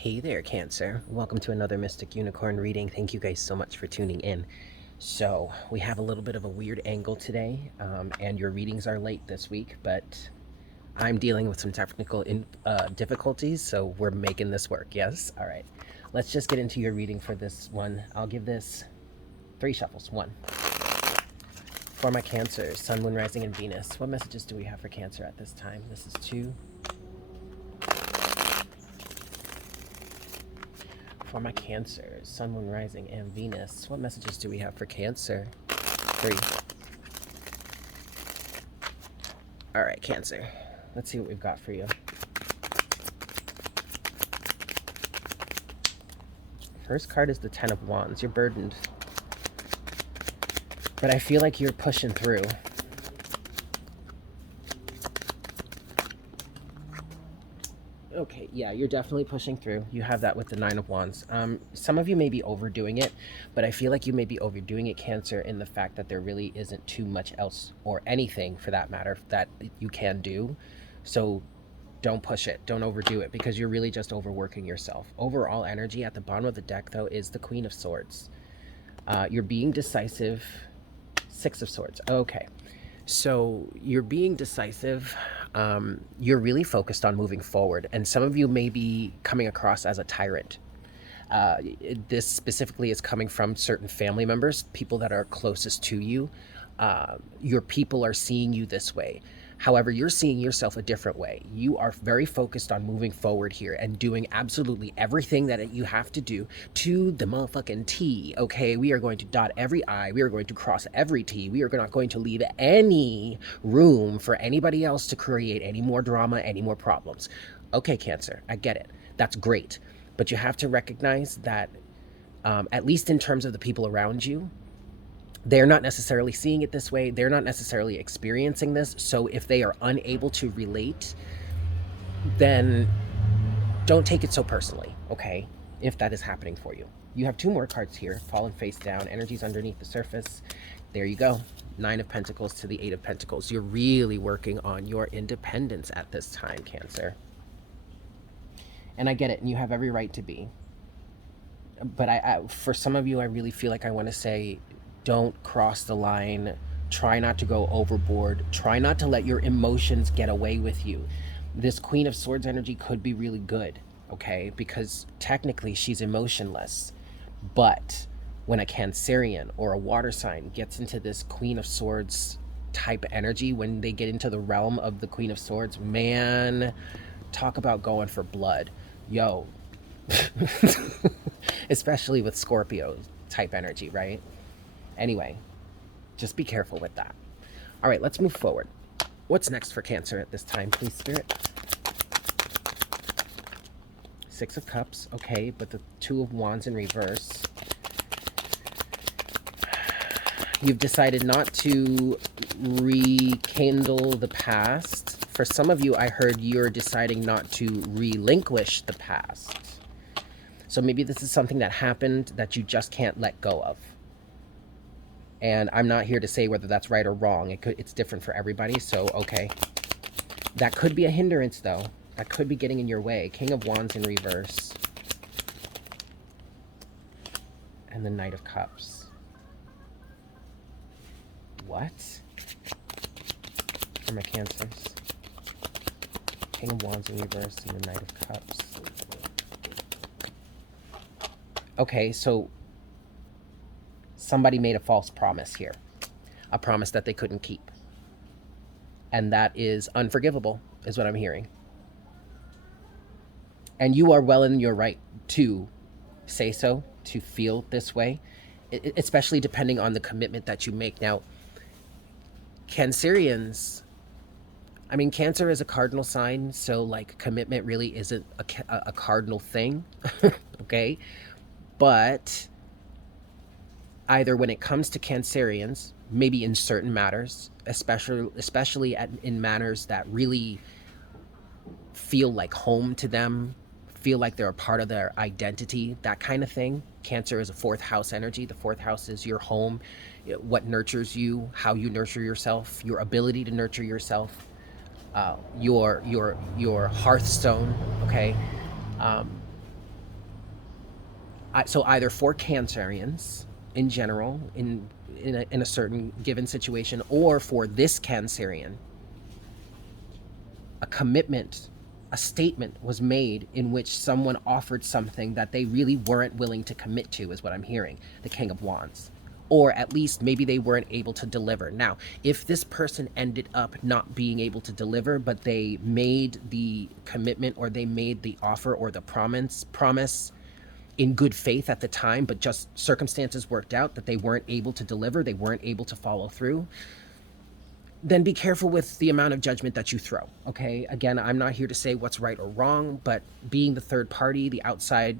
Hey there, Cancer. Welcome to another Mystic Unicorn reading. Thank you guys so much for tuning in. So, we have a little bit of a weird angle today, and your readings are late this week, but I'm dealing with some technical difficulties, so we're making this work. Yes? All right. Let's just get into your reading for this one. I'll give this 3 shuffles. 1. For my Cancer, Sun, Moon, Rising, and Venus. What messages do we have for Cancer at this time? This is 2. For my Cancer, Sun, Moon, Rising, and Venus. What messages do we have for Cancer? 3. All right, Cancer. Let's see what we've got for you. First card is the 10 of Wands. You're burdened. But I feel like you're pushing through. Okay, yeah, you're definitely pushing through. You have that with the 9 of Wands. Some of you may be overdoing it, but I feel like you may be overdoing it, Cancer, in the fact that there really isn't too much else, or anything for that matter, that you can do. So don't push it. Don't overdo it, because you're really just overworking yourself. Overall energy at the bottom of the deck, though, is the Queen of Swords. You're being decisive. 6 of Swords. Okay. So you're being decisive. You're really focused on moving forward, and some of you may be coming across as a tyrant. This specifically is coming from certain family members, people that are closest to you. Your people are seeing you this way. However, you're seeing yourself a different way. You are very focused on moving forward here and doing absolutely everything that you have to do to the motherfucking T, okay? We are going to dot every I. We are going to cross every T. We are not going to leave any room for anybody else to create any more drama, any more problems. Okay, Cancer, I get it. That's great. But you have to recognize that, at least in terms of the people around you, they're not necessarily seeing it this way. They're not necessarily experiencing this. So if they are unable to relate, then don't take it so personally, okay? If that is happening for you. You have 2 more cards here. Fallen face down. Energies underneath the surface. There you go. 9 of Pentacles to the 8 of Pentacles. You're really working on your independence at this time, Cancer. And I get it, and you have every right to be. But for some of you, I really feel like I want to say, don't cross the line. Try not to go overboard. Try not to let your emotions get away with you. This Queen of Swords energy could be really good, okay? Because technically she's emotionless. But when a Cancerian or a water sign gets into this Queen of Swords type energy, when they get into the realm of the Queen of Swords, man, talk about going for blood. Yo. Especially with Scorpio type energy, right? Anyway, just be careful with that. All right, let's move forward. What's next for Cancer at this time, please, Spirit? 6 of Cups, okay, but the 2 of Wands in reverse. You've decided not to rekindle the past. For some of you, I heard you're deciding not to relinquish the past. So maybe this is something that happened that you just can't let go of. And I'm not here to say whether that's right or wrong. It's different for everybody, so okay. That could be a hindrance, though. That could be getting in your way. King of Wands in reverse. And the Knight of Cups. What? For my Cancers. King of Wands in reverse and the Knight of Cups. Okay, so somebody made a false promise here. A promise that they couldn't keep. And that is unforgivable, is what I'm hearing. And you are well in your right to say so, to feel this way, especially depending on the commitment that you make. Now, Cancerians, I mean, Cancer is a cardinal sign, so like commitment really isn't a cardinal thing, okay? But either when it comes to Cancerians, maybe in certain matters, especially in manners that really feel like home to them, feel like they're a part of their identity, that kind of thing. Cancer is a 4th house energy. The 4th house is your home, what nurtures you, how you nurture yourself, your ability to nurture yourself, your hearthstone, okay? So either for Cancerians in general, in a certain given situation, or for this Cancerian, a commitment, a statement was made in which someone offered something that they really weren't willing to commit to, is what I'm hearing, the King of Wands. Or at least maybe they weren't able to deliver. Now, if this person ended up not being able to deliver, but they made the commitment, or they made the offer or the promise in good faith at the time, but just circumstances worked out that they weren't able to deliver, they weren't able to follow through, then be careful with the amount of judgment that you throw, okay? Again, I'm not here to say what's right or wrong, but being the third party, the outside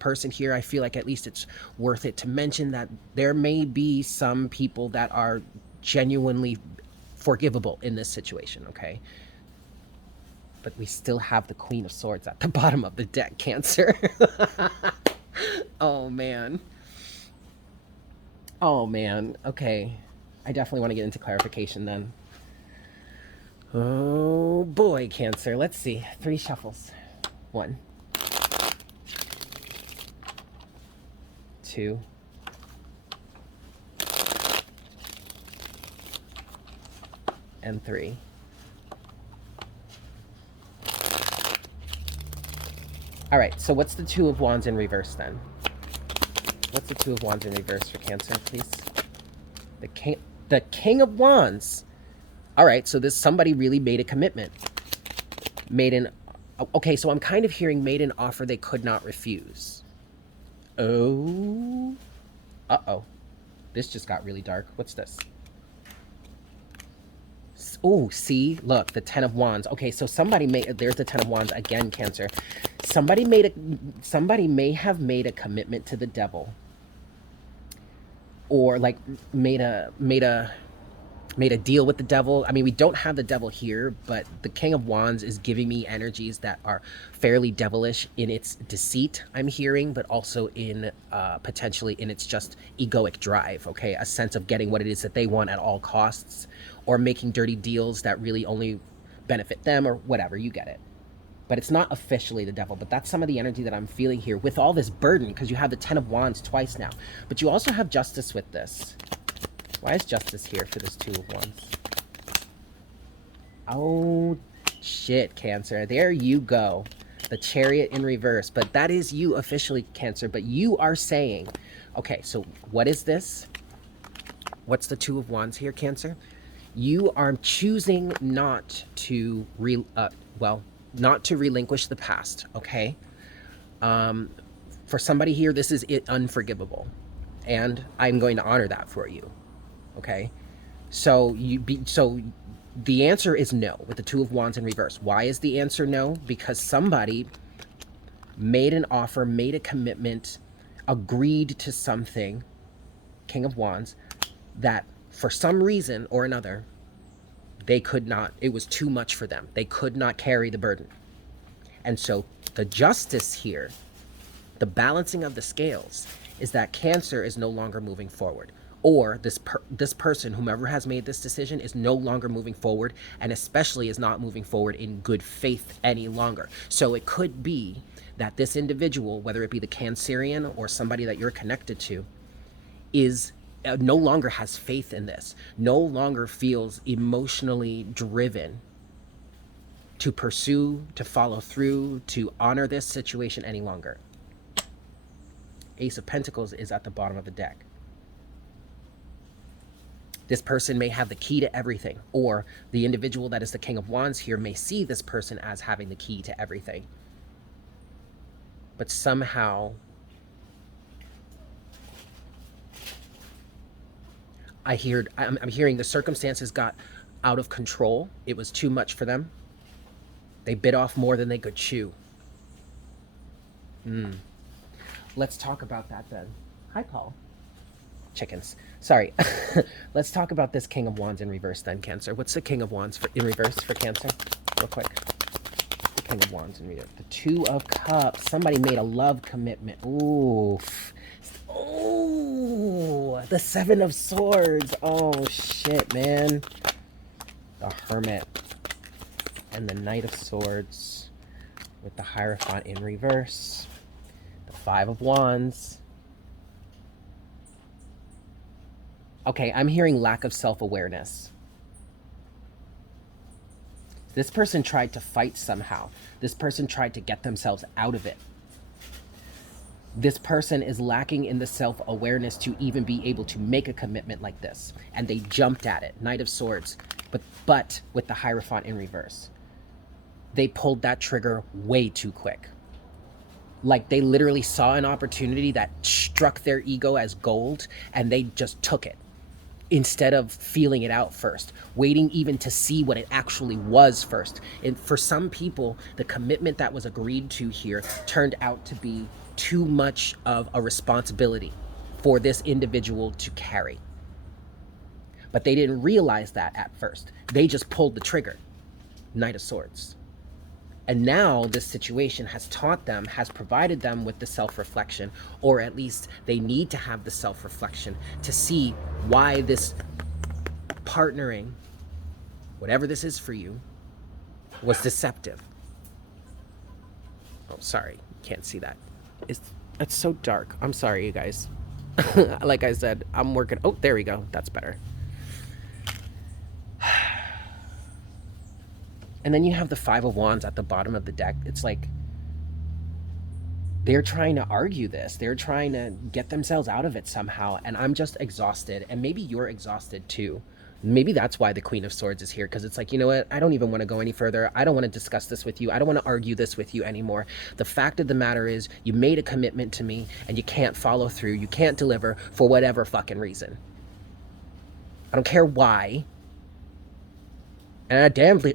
person here, I feel like at least it's worth it to mention that there may be some people that are genuinely forgivable in this situation, okay? But we still have the Queen of Swords at the bottom of the deck, Cancer. Oh, man. Oh, man. Okay. I definitely want to get into clarification then. Oh, boy, Cancer. Let's see. 3 shuffles. 1. 2. And 3. All right, so what's the 2 of Wands in reverse then? What's the 2 of Wands in reverse for Cancer, please? The King of Wands. All right, so this somebody really made a commitment. Okay, so I'm kind of hearing made an offer they could not refuse. Oh. Uh-oh. This just got really dark. What's this? Oh, see? Look, the 10 of Wands. Okay, so somebody there's the 10 of Wands again, Cancer. Somebody may have made a commitment to the devil. Or like made a deal with the devil. I mean, we don't have the devil here, but the King of Wands is giving me energies that are fairly devilish in its deceit, I'm hearing, but also in potentially in its just egoic drive, okay? A sense of getting what it is that they want at all costs, or making dirty deals that really only benefit them, or whatever, you get it. But it's not officially the devil, but that's some of the energy that I'm feeling here with all this burden, because you have the 10 of Wands twice now. But you also have Justice with this. Why is Justice here for this 2 of Wands? Oh, shit, Cancer. There you go. The Chariot in reverse. But that is you officially, Cancer. But you are saying... Okay, so what is this? What's the 2 of Wands here, Cancer? You are choosing not to... not to relinquish the past, okay? For somebody here, this is unforgivable. And I'm going to honor that for you. Okay, so the answer is no with the 2 of Wands in reverse. Why is the answer no? Because somebody made an offer, made a commitment, agreed to something, King of Wands, that for some reason or another, they could not, it was too much for them. They could not carry the burden. And so the justice here, the balancing of the scales, is that Cancer is no longer moving forward. Or this person, whomever has made this decision, is no longer moving forward, and especially is not moving forward in good faith any longer. So it could be that this individual, whether it be the Cancerian or somebody that you're connected to, is no longer has faith in this, no longer feels emotionally driven to pursue, to follow through, to honor this situation any longer. Ace of Pentacles is at the bottom of the deck. This person may have the key to everything, or the individual that is the King of Wands here may see this person as having the key to everything. But somehow, I'm hearing the circumstances got out of control. It was too much for them. They bit off more than they could chew. Let's talk about that then. Hi, Paul. Chickens. Sorry. Let's talk about this King of Wands in reverse then, Cancer. What's the King of Wands in reverse for Cancer? Real quick. The King of Wands in reverse. The 2 of Cups. Somebody made a love commitment. Oof. Oh, the 7 of Swords. Oh, shit, man. The Hermit. And the Knight of Swords with the Hierophant in reverse. Five of Wands. Okay, I'm hearing lack of self-awareness. This person tried to fight somehow. This person tried to get themselves out of it. This person is lacking in the self-awareness to even be able to make a commitment like this. And they jumped at it. Knight of Swords. But with the Hierophant in reverse. They pulled that trigger way too quick. Like they literally saw an opportunity that struck their ego as gold and they just took it. Instead of feeling it out first, waiting even to see what it actually was first. And for some people, the commitment that was agreed to here turned out to be too much of a responsibility for this individual to carry. But they didn't realize that at first. They just pulled the trigger. Knight of Swords. And now this situation has taught them, has provided them with the self-reflection, or at least they need to have the self-reflection to see why this partnering, whatever this is for you, was deceptive. Oh, sorry, can't see that. It's so dark. I'm sorry, you guys. Like I said, I'm working. Oh, there we go. That's better. And then you have the Five of Wands at the bottom of the deck. It's like they're trying to argue this. They're trying to get themselves out of it somehow. And I'm just exhausted. And maybe you're exhausted too. Maybe that's why the Queen of Swords is here. Because it's like, you know what? I don't even want to go any further. I don't want to discuss this with you. I don't want to argue this with you anymore. The fact of the matter is you made a commitment to me and you can't follow through. You can't deliver for whatever fucking reason. I don't care why. And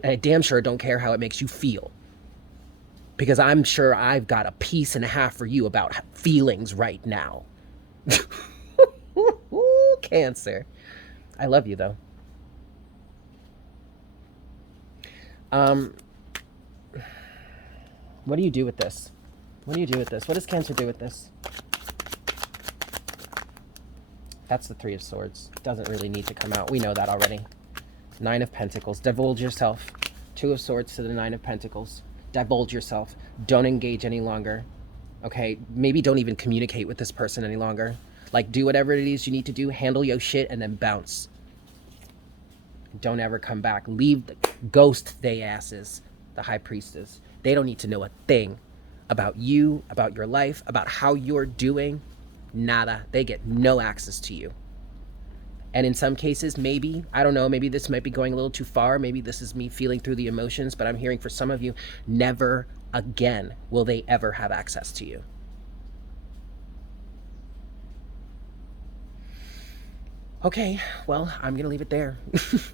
I damn sure don't care how it makes you feel. Because I'm sure I've got a piece and a half for you about feelings right now. Cancer. I love you, though. What do you do with this? What do you do with this? What does Cancer do with this? That's the Three of Swords. Doesn't really need to come out. We know that already. Nine of Pentacles. Divulge yourself. Two of Swords to the Nine of Pentacles. Divulge yourself. Don't engage any longer. Okay? Maybe don't even communicate with this person any longer. Like, do whatever it is you need to do. Handle your shit and then bounce. Don't ever come back. Leave the ghost they asses. The High Priestess. They don't need to know a thing about you, about your life, about how you're doing. Nada. They get no access to you. And in some cases, maybe, I don't know, maybe this might be going a little too far. Maybe this is me feeling through the emotions, but I'm hearing for some of you, never again will they ever have access to you. Okay, well, I'm going to leave it there.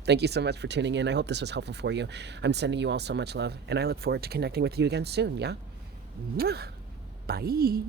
Thank you so much for tuning in. I hope this was helpful for you. I'm sending you all so much love, and I look forward to connecting with you again soon, yeah? Bye.